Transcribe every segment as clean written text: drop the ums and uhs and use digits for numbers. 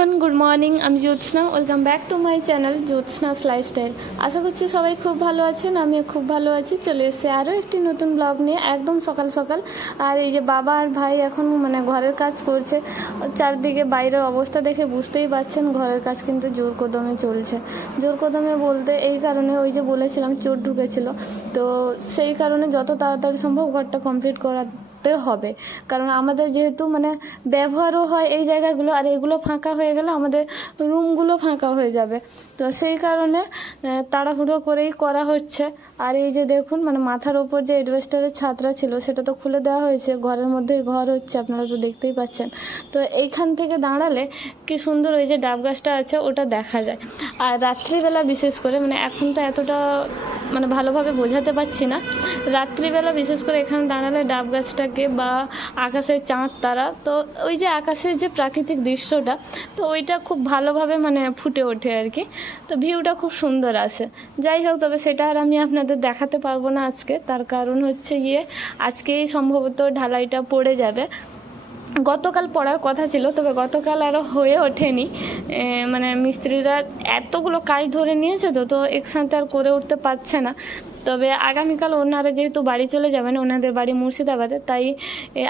Everyone, good morning. আমি Jyotsna. Welcome back to my channel Jyotsna's lifestyle. আশা করছি সবাই খুব ভালো আছেন, আমিও খুব ভালো আছি। চলে এসেছি আরও একটি নতুন ব্লগ নিয়ে একদম সকাল সকাল। আর এই যে বাবা আর ভাই এখন ঘরের কাজ করছে। চারদিকে বাইরের অবস্থা দেখে বুঝতেই পারছেন ঘরের কাজ কিন্তু জোর কদমে চলছে। জোর কদমে বলতে এই কারণে, ওই যে বলেছিলাম চোর ঢুকেছিল, তো সেই কারণে যত তাড়াতাড়ি সম্ভব ঘরটা কমপ্লিট হবে। কারণ আমাদের যেহেতু ব্যবহারও হয় এই জায়গাগুলো, আর এগুলো ফাঁকা হয়ে গেলে আমাদের রুমগুলো ফাঁকা হয়ে যাবে। তো সেই কারণে তাড়াহুড়ো করেই করা হচ্ছে। আর এই যে দেখুন মাথার ওপর যে এডভেস্টারের ছাদটা ছিল সেটা তো খুলে দেওয়া হয়েছে, ঘরের মধ্যেই ঘর হচ্ছে, আপনারা তো দেখতেই পাচ্ছেন। তো এইখান থেকে দাঁড়ালে কি সুন্দর ওই যে ডাব গাছটা আছে ওটা দেখা যায়। আর রাত্রিবেলা বিশেষ করে এখন তো এতটা ভালোভাবে বোঝাতে পারছি না, রাত্রিবেলা বিশেষ করে এখানে দাঁড়ালে ডাব গাছটাকে বা আকাশের চাঁদ তারা, তো ওই যে আকাশের যে প্রাকৃতিক দৃশ্যটা, তো ওইটা খুব ভালোভাবে ফুটে ওঠে আর কি। তো ভিউটা খুব সুন্দর আসে। যাই হোক, তবে সেটা আর আমি আপনাদের দেখাতে পারবো না আজকে। তার কারণ হচ্ছে আজকেই সম্ভবত ঢালাইটা পড়ে যাবে। গতকাল পড়ার কথা ছিল, তবে গতকাল আরও হয়ে ওঠেনি। মিস্ত্রিরা এতগুলো কাজ ধরে নিয়েছে, তো একসাথে আর করে উঠতে পারছে না। তবে আগামীকাল ওনারা যেহেতু বাড়ি চলে যাবেন, ওনাদের বাড়ি মুর্শিদাবাদে, তাই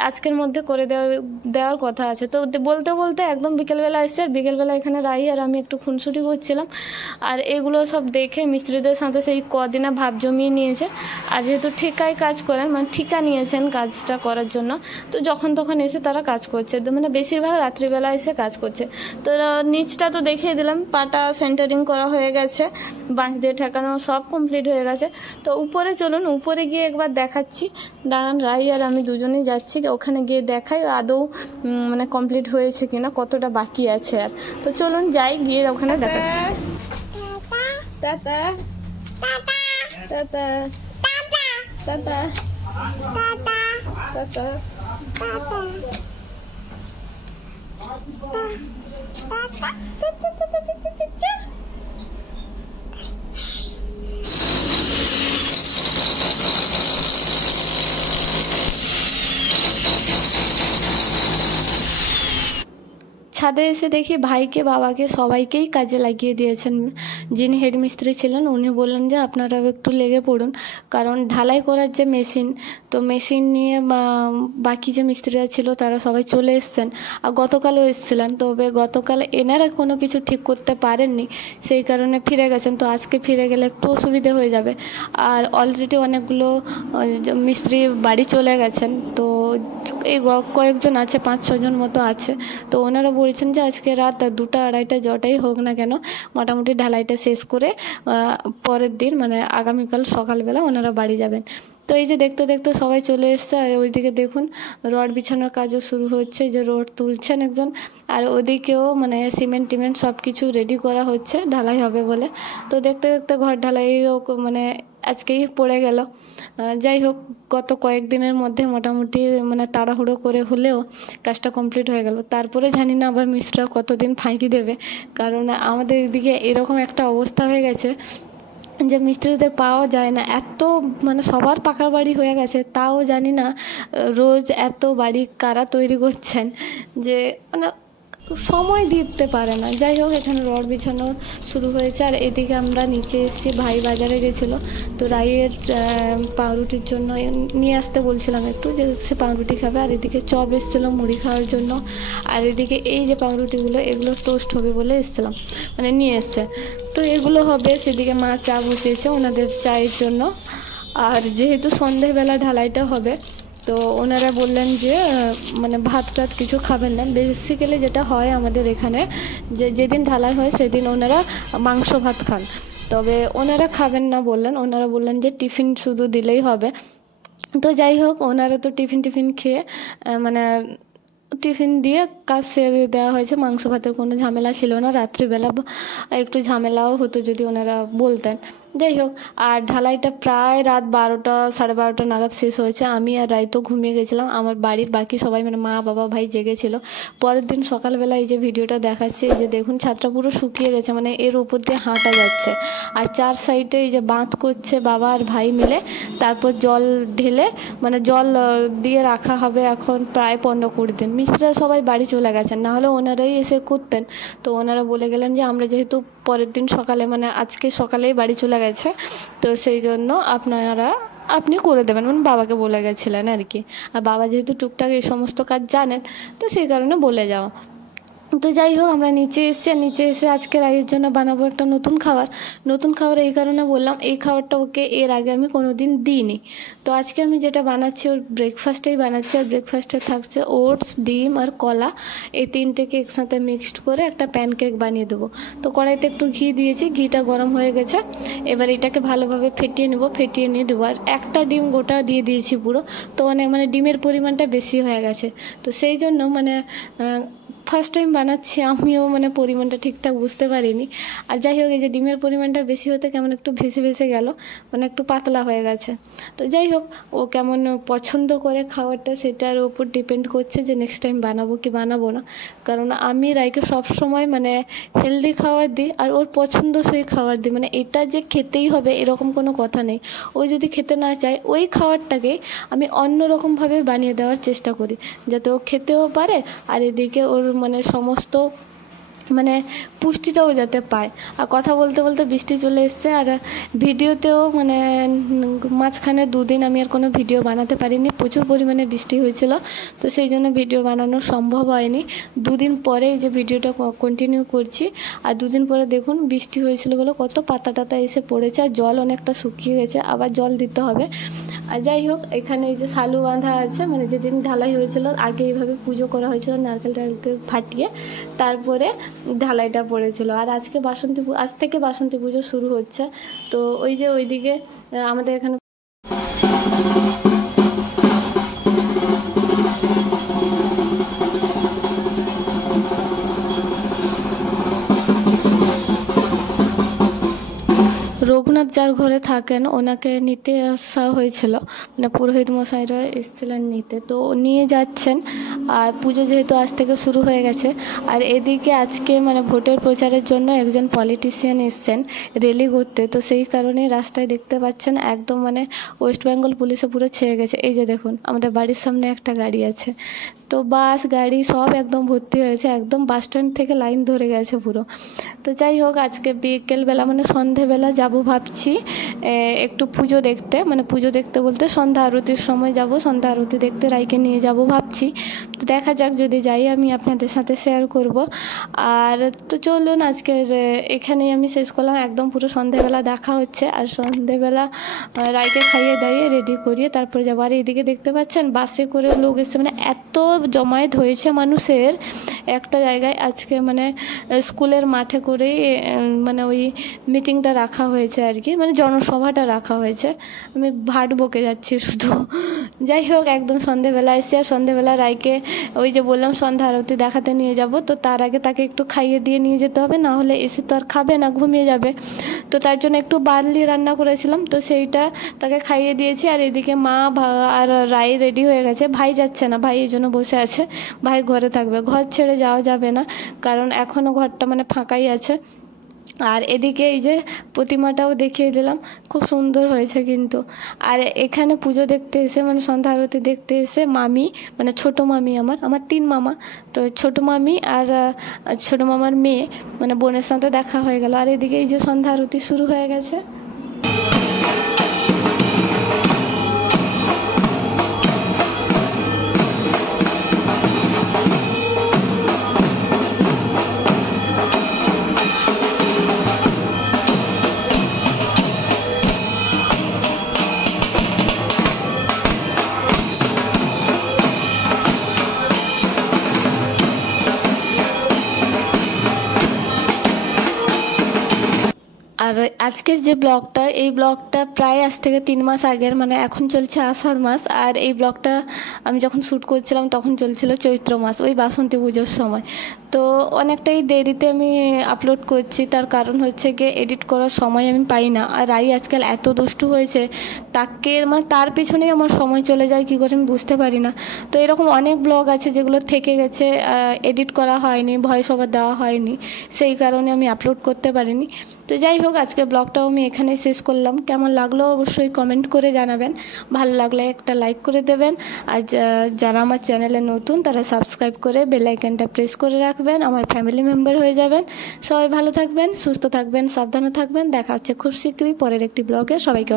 আজকের মধ্যে করে দেওয়ার কথা আছে। তো বলতে বলতে একদম বিকেলবেলা এসছে। আর বিকেলবেলা এখানে রাই আর আমি একটু খুনসুটি করছিলাম। আর এগুলো সব দেখে মিস্ত্রিদের সাথে সেই কদিনা ভাব জমিয়ে নিয়েছে। আর যেহেতু ঠিকায় কাজ করেন, ঠিকা নিয়েছেন কাজটা করার জন্য, তো যখন তখন এসে তারা কাজ করছে। তো বেশিরভাগ রাত্রিবেলা এসে কাজ করছে। তো নিচটা তো দেখিয়ে দিলাম, পাটা সেন্টারিং করা হয়ে গেছে, বাঁশ দিয়ে ঠেকানো সব কমপ্লিট হয়ে গেছে। তো উপরে চলুন, উপরে গিয়ে একবার দেখাচ্ছি। দাঁড়ান, রাই আর আমি দুজনেই যাচ্ছি, ওখানে গিয়ে দেখাই আদৌ কমপ্লিট হয়েছে কিনা, কতটা বাকি আছে। আর তো চলুন যাই, গিয়ে ওখানে দেখাচ্ছি। Tata tata tata tata. ছাদে এসে দেখি ভাইকে, বাবাকে, সবাইকেই কাজে লাগিয়ে দিয়েছেন। যিনি হেডমিস্ত্রি ছিলেন উনি বললেন যে আপনারাও একটু লেগে পড়ুন, কারণ ঢালাই করার যে মেশিন, তো মেশিন নিয়ে বাকি যে মিস্ত্রিরা ছিল তারা সবাই চলে এসছেন। আর গতকালও এসেছিলেন, তবে গতকাল এনারা কোনো কিছু ঠিক করতে পারেননি, সেই কারণে ফিরে গেছেন। তো আজকে ফিরে গেলে একটু অসুবিধে হয়ে যাবে। আর অলরেডি অনেকগুলো মিস্ত্রি বাড়ি চলে গেছেন। তো এই কয়েকজন আছে, 5-6 জন মতো আছে। তো ওনারা বলছেন যে আজকে রাত 2টা 2:30টা যটাই হোক না কেন, মোটামুটি ঢালাইটা শেষ করে পরের দিন আগামীকাল সকালবেলা ওনারা বাড়ি যাবেন। তো এই যে দেখতে দেখতে সবাই চলে এসছে। আর ওইদিকে দেখুন রড বিছানোর কাজও শুরু হচ্ছে, যে রড তুলছেন একজন। আর ওদিকেও সিমেন্ট টিমেন্ট সব কিছু রেডি করা হচ্ছে ঢালাই হবে বলে। তো দেখতে দেখতে ঘর ঢালাইও আজকেই পড়ে গেল। যাই হোক, গত কয়েকদিনের মধ্যে মোটামুটি তাড়াহুড়ো করে হলেও কাজটা কমপ্লিট হয়ে গেল। তারপরে জানি না আবার মিস্ত্রিরা কতদিন ফাঁকি দেবে, কারণ আমাদের এদিকে এরকম একটা অবস্থা হয়ে গেছে যে মিস্ত্রিদের পাওয়া যায় না। এত সবার পাকা বাড়ি হয়ে গেছে, তাও জানি না রোজ এত বাড়ি কারা তৈরি করছেন, যে সময় দিতে পারে না। যাই হোক, এখানে রড বিছানো শুরু হয়েছে। আর এদিকে আমরা নিচে এসেছি, ভাই বাজারে গেছিলো, তো রাইয়ের পাউরুটির জন্য নিয়ে আসতে বলছিলাম একটু, যে সে পাউরুটি খাবে। আর এদিকে চপ এসেছিলো মুড়ি খাওয়ার জন্য। আর এদিকে এই যে পাউরুটিগুলো, এগুলো টোস্ট হবে বলে এসেছিলাম, নিয়ে এসছে। তো এগুলো হবে। সেদিকে মা চা বসিয়েছে ওনাদের চায়ের জন্য। আর যেহেতু সন্ধেবেলা ঢালাইটা হবে, তো ওনারা বললেন যে ভাত টাত কিছু খাবেন না। বেসিক্যালি যেটা হয় আমাদের এখানে, যেদিন ঢালাই হয় সেদিন ওনারা মাংস ভাত খান, তবে ওনারা খাবেন না বললেন। ওনারা বললেন যে টিফিন শুধু দিলেই হবে। তো যাই হোক, ওনারা তো টিফিন খেয়ে টিফিন দিয়ে কাজ সেরে দেওয়া হয়েছে। মাংস ভাতের কোনো ঝামেলা ছিল না। রাত্রিবেলা একটু ঝামেলাও হতো যদি ওনারা বলতেন। যাই হোক, আর ঢালাইটা প্রায় রাত 12টা 12:30 নাগাদ শেষ হয়েছে। আমি আর রাই তো ঘুমিয়ে গেছিলাম, আমার বাড়ির বাকি সবাই মানে মা বাবা ভাই জেগেছিল। পরের দিন সকালবেলা এই যে ভিডিওটা দেখাচ্ছে, এই যে দেখুন ছাদটা পুরো শুকিয়ে গেছে, মানে এর উপর দিয়ে হাঁটা যাচ্ছে। আর 4 সাইডে এই যে বাঁধ করছে বাবা আর ভাই মিলে, তারপর জল ঢেলে মানে জল দিয়ে রাখা হবে এখন প্রায় 15-20 দিন। মিস্ত্রিরা সবাই বাড়ি চলে গেছেন, না হলে ওনারাই এসে করতেন। তো ওনারা বলে গেলেন যে আমরা যেহেতু পরের দিন সকালে মানে আজকে সকালেই বাড়ি চলে গেছে, তো সেই জন্য আপনি করে দেবেন, মানে বাবাকে বলে গেছিলেন আর কি। আর বাবা যেহেতু টুকটাক এই সমস্ত কাজ জানেন, তো সেই কারণে বলে যাওয়া। তো যাই হোক, আমরা নিচে এসেছি, আর নিচে এসে আজকে রাইয়ের জন্য বানাবো একটা নতুন খাবার। নতুন খাবার এই কারণে বললাম, এই খাবারটা ওকে এর আগে আমি কোনো দিন দিইনি। তো আজকে আমি যেটা বানাচ্ছি ওর ব্রেকফাস্টেই বানাচ্ছি। আর ব্রেকফাস্টে থাকছে ওটস, ডিম আর কলা, এই তিনটেকে একসাথে মিক্সড করে একটা প্যানকেক বানিয়ে দেবো। তো কড়াইতে একটু ঘি দিয়েছি, ঘিটা গরম হয়ে গেছে। এবার এটাকে ভালোভাবে ফেটিয়ে নেবো, ফেটিয়ে নিয়ে দেবো। আর একটা ডিম গোটা দিয়ে দিয়েছি পুরো, তো অনেক মানে ডিমের পরিমাণটা বেশি হয়ে গেছে। তো সেই জন্য মানে ফার্স্ট টাইম বানাচ্ছি আমিও, মানে পরিমাণটা ঠিকঠাক বুঝতে পারিনি। আর যাই হোক, এই যে ডিমের পরিমাণটা বেশি হতে কেমন একটু ভেসে ভেসে গেল, মানে একটু পাতলা হয়ে গেছে। তো যাই হোক, ও কেমন পছন্দ করে খাবারটা সেটার ওপর ডিপেন্ড করছে যে নেক্সট টাইম বানাবো কি বানাবো না। কারণ আমি রাইকে সবসময় মানে হেলদি খাবার দিই, আর ওর পছন্দসই খাবার দিই, মানে এটা যে খেতেই হবে এরকম কোনো কথা নেই। ও যদি খেতে না চায়, ওই খাবারটাকে আমি অন্য রকমভাবে বানিয়ে দেওয়ার চেষ্টা করি, যাতে ও খেতেও পারে, আর এদিকে ওর মানে সমস্ত মানে পুষ্টিটাও যাতে পায়। আর কথা বলতে বলতে বৃষ্টি চলে এসছে, আর ভিডিওতেও মানে মাঝখানে 2 দিন আমি আর কোনো ভিডিও বানাতে পারিনি, প্রচুর পরিমাণে বৃষ্টি হয়েছিল। তো সেই জন্য ভিডিও বানানো সম্ভব হয়নি। 2 দিন পরে এই যে ভিডিওটা কন্টিনিউ করছি। আর 2 দিন পরে দেখুন বৃষ্টি হয়েছিল বলে কত পাতা টাতা এসে পড়েছে, আর জল অনেকটা শুকিয়ে গেছে, আবার জল দিতে হবে। আর যাই হোক, এখানে এই যে শালু বাঁধা আছে, মানে যেদিন ঢালাই হয়েছিল আগে এইভাবে পুজো করা হয়েছিল নারকেল টারকেল ফাটিয়ে, তারপরে ঢালাইটা পড়েছিল। আর আজ থেকে বাসন্তী পুজো শুরু হচ্ছে। তো ওই যে ওইদিকে আমাদের এখানে রঘুনাথ যার ঘরে থাকেন ওনাকে নিতে আসা হয়েছিল, মানে পুরোহিত মশাইরা এসেছিলেন নিতে, তো নিয়ে যাচ্ছেন। আর পুজো যেহেতু আজ থেকে শুরু হয়ে গেছে, আর এদিকে আজকে মানে ভোটের প্রচারের জন্য একজন পলিটিশিয়ান এসছেন র্যালি করতে। তো সেই কারণে রাস্তায় দেখতে পাচ্ছেন একদম মানে ওয়েস্ট বেঙ্গল পুলিশে পুরো ছেয়ে গেছে। এই যে দেখুন আমাদের বাড়ির সামনে একটা গাড়ি আছে, তো বাস গাড়ি সব একদম ভর্তি হয়েছে, একদম বাস স্ট্যান্ড থেকে লাইন ধরে গেছে পুরো। তো যাই হোক, আজকে বিকেলবেলা মানে সন্ধেবেলা যাব ভাবছি একটু পুজো দেখতে, মানে পুজো দেখতে বলতে সন্ধ্যা আরতির সময় যাব, সন্ধ্যা আরতি দেখতে রাইকে নিয়ে যাব ভাবছি। তো দেখা যাক, যদি যাই আমি আপনাদের সাথে শেয়ার করব। আর তো চলুন আজকের এখানেই আমি শেষ করলাম, একদম পুরো সন্ধেবেলা দেখা হচ্ছে। আর সন্ধেবেলা রাইকে খাইয়ে দাইয়ে রেডি করিয়ে তারপরে যাবো। আর এইদিকে দেখতে পাচ্ছেন বাসে করে লোক এসছে, মানে এত জমায়েত হয়েছে মানুষের একটা জায়গায় আজকে, মানে স্কুলের মাঠে করেই মানে ওই মিটিংটা রাখা হয়েছে আর কি, মানে জনসভাটা রাখা হয়েছে। আমি ভাট বকে যাচ্ছি শুধু। যাই হোক, একদম সন্ধেবেলা এসে, আর সন্ধেবেলা রাইকে ওই যে বললাম সন্ধ্যা আরতি দেখাতে নিয়ে যাব, তো তার আগে তাকে একটু খাইয়ে দিয়ে নিয়ে যেতে হবে, না হলে এসে তো আর খাবে না, ঘুমিয়ে যাবে। তো তার জন্য একটু বার্লি রান্না করেছিলাম, তো সেইটা তাকে খাইয়ে দিয়েছি। আর এদিকে মা আর রাই রেডি হয়ে গেছে, ভাই যাচ্ছে না, ভাই এই জন্য বসে আছে, ভাই ঘরে থাকবে, ঘর ছেড়ে যাওয়া যাবে না, কারণ এখনও ঘরটা মানে ফাঁকাই আছে। আর এদিকে এই যে প্রতিমাটাও দেখিয়ে দিলাম, খুব সুন্দর হয়েছে কিন্তু। আর এখানে পুজো দেখতে এসে মানে সন্ধ্যা আরতি দেখতে এসে মামি, মানে ছোটো মামি, আমার 3 মামা, তো ছোটো মামি আর ছোটো মামার মেয়ে মানে বোনের সাথে দেখা হয়ে গেল। আর এদিকে এই যে সন্ধ্যা আরতি শুরু হয়ে গেছে। আর আজকের যে ব্লগটা, এই ব্লগটা প্রায় আজ থেকে 3 মাস আগের, মানে এখন চলছে আষাঢ় মাস, আর এই ব্লগটা আমি যখন শ্যুট করছিলাম তখন চলছিল চৈত্র মাস, ওই বাসন্তী পুজোর সময়। তো অনেকটাই দেরিতে আমি আপলোড করছি, তার কারণ হচ্ছে গিয়ে এডিট করার সময় আমি পাই না। আর রাই আজকাল এত দুষ্টু হয়েছে, তাকে মানে তার পিছনেই আমার সময় চলে যায় কী করে আমি বুঝতে পারি না। তো এরকম অনেক ব্লগ আছে যেগুলো থেকে গেছে, এডিট করা হয়নি, ভয়েস ওভার দেওয়া হয়নি, সেই কারণে আমি আপলোড করতে পারিনি। তো যাই হোক, আজকে ব্লগটাও আমি এখানেই শেষ করলাম। কেমন লাগলো অবশ্যই কমেন্ট করে জানাবেন, ভালো লাগলে একটা লাইক করে দেবেন। আর যারা আমার চ্যানেলে নতুন তারা সাবস্ক্রাইব করে বেল আইকনটা প্রেস করে রাখবেন, আমার ফ্যামিলি মেম্বার হয়ে যাবেন। সবাই ভালো থাকবেন, সুস্থ থাকবেন, সাবধানে থাকবেন। দেখা হচ্ছে খুব শীঘ্রই পরের একটি ব্লগে। সবাইকে